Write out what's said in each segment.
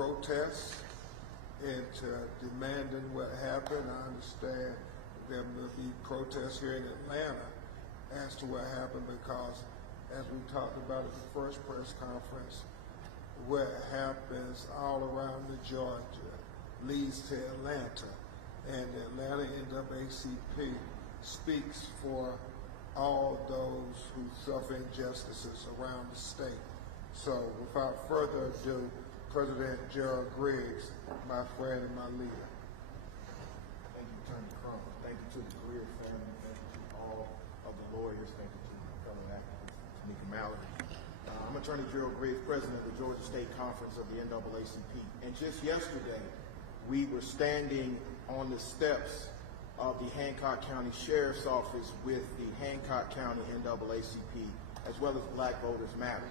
protests into demanding what happened. I understand there will be protests here in Atlanta as to what happened because, as we talked about at the first press conference, what happens all around the Georgia leads to Atlanta, and the Atlanta NAACP speaks for all those who suffer injustices around the state. So without further ado, President Gerald Griggs, my friend and my leader. Thank you, Attorney Crump. Thank you to the Grier family. Thank you to all of the lawyers. Thank you to my fellow activists, Tamika Mallory. I'm Attorney Gerald Griggs, President of the Georgia State Conference of the NAACP. And just yesterday, we were standing on the steps of the Hancock County Sheriff's Office with the Hancock County NAACP, as well as Black Voters Matter.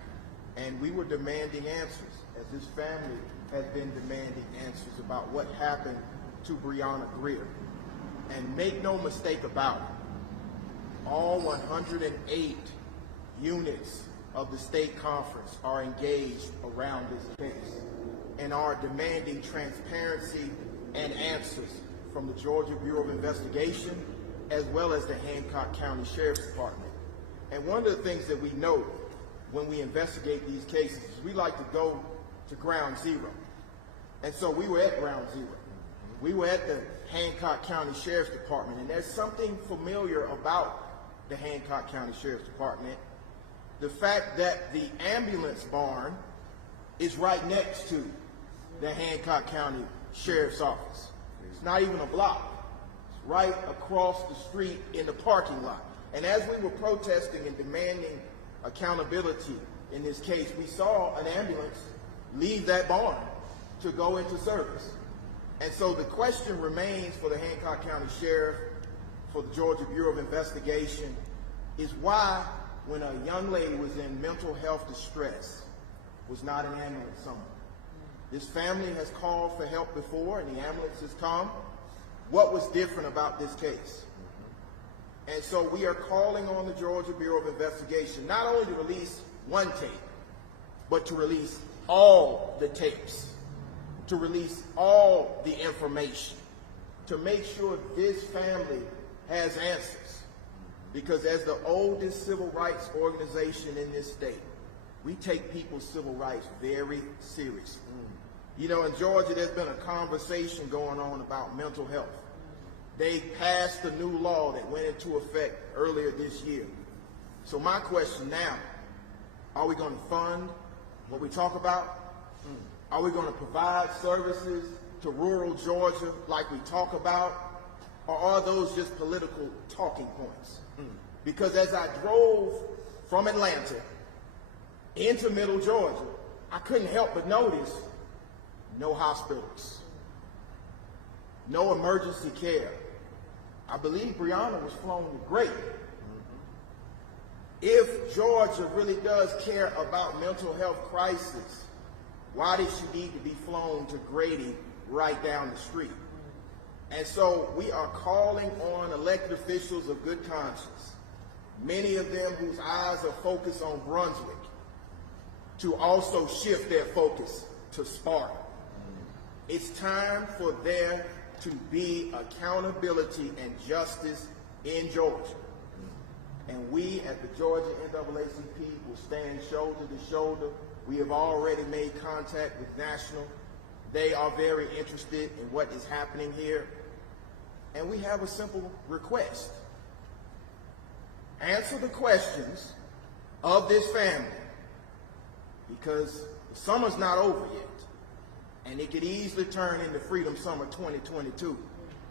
And we were demanding answers, as this family has been demanding answers about what happened to BriannaGrier. And make no mistake about it, all 108 units of the state conference are engaged around this case and are demanding transparency and answers from the Georgia Bureau of Investigation as well as the Hancock County Sheriff's Department. And one of the things that we know when we investigate these cases is we like to go to ground zero. And so we were at ground zero. We were at the Hancock County Sheriff's Department, and there's something familiar about the Hancock County Sheriff's Department. The fact that the ambulance barn is right next to the Hancock County Sheriff's Office. It's not even a block. It's right across the street in the parking lot. And as we were protesting and demanding accountability in this case, we saw an ambulance leave that barn to go into service. And so the question remains for the Hancock County Sheriff, for the Georgia Bureau of Investigation, is why, when a young lady was in mental health distress, was not an ambulance summoned? This family has called for help before, and the ambulance has come. What was different about this case? And so we are calling on the Georgia Bureau of Investigation not only to release one tape, but to release all the tapes, to release all the information, to make sure this family has answers. Because as the oldest civil rights organization in this state, we take people's civil rights very seriously. You know, in Georgia, there's been a conversation going on about mental health. They passed a new law that went into effect earlier this year. So my question now, are we going to fund what we talk about? Are we going to provide services to rural Georgia like we talk about? Or are those just political talking points? Because as I drove from Atlanta into Middle Georgia, I couldn't help but notice no hospitals, no emergency care. I believe Brianna was flown to Grier. If Georgia really does care about mental health crisis, why did she need to be flown to Grady right down the street? And so we are calling on elected officials of good conscience, many of them whose eyes are focused on Brunswick, to also shift their focus to Sparta. It's time for there to be accountability and justice in Georgia. And we at the Georgia NAACP will stand shoulder to shoulder. We have already made contact with National. They are very interested in what is happening here. And we have a simple request. Answer the questions of this family, because the summer's not over yet. And it could easily turn into Freedom Summer 2022,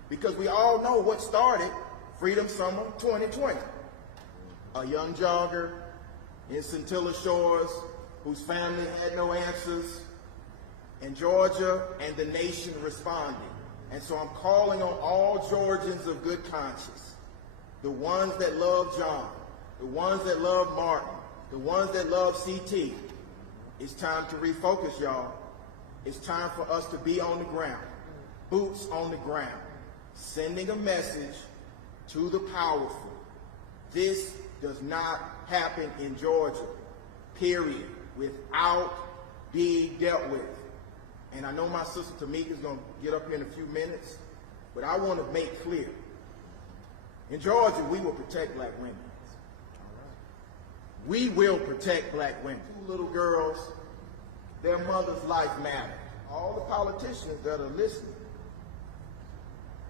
because we all know what started Freedom Summer 2020. A young jogger in Scintilla Shores whose family had no answers, and Georgia and the nation responding. And so I'm calling on all Georgians of good conscience, the ones that love John, the ones that love Martin, the ones that love CT. It's time to refocus, y'all. It's time for us to be on the ground, boots on the ground, sending a message to the powerful. This does not happen in Georgia, period, without being dealt with. And I know my sister Tamika is going to get up here in a few minutes, but I want to make clear, in Georgia, we will protect black women. We will protect black women. 2 little girls, their mother's life matters. All the politicians that are listening,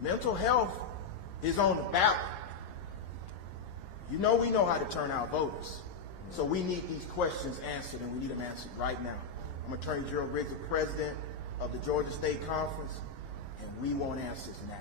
mental health is on the ballot. You know we know how to turn out voters. So we need these questions answered, and we need them answered right now. I'm Attorney Gerald Griggs, the president of the Georgia State Conference, and we want answers now.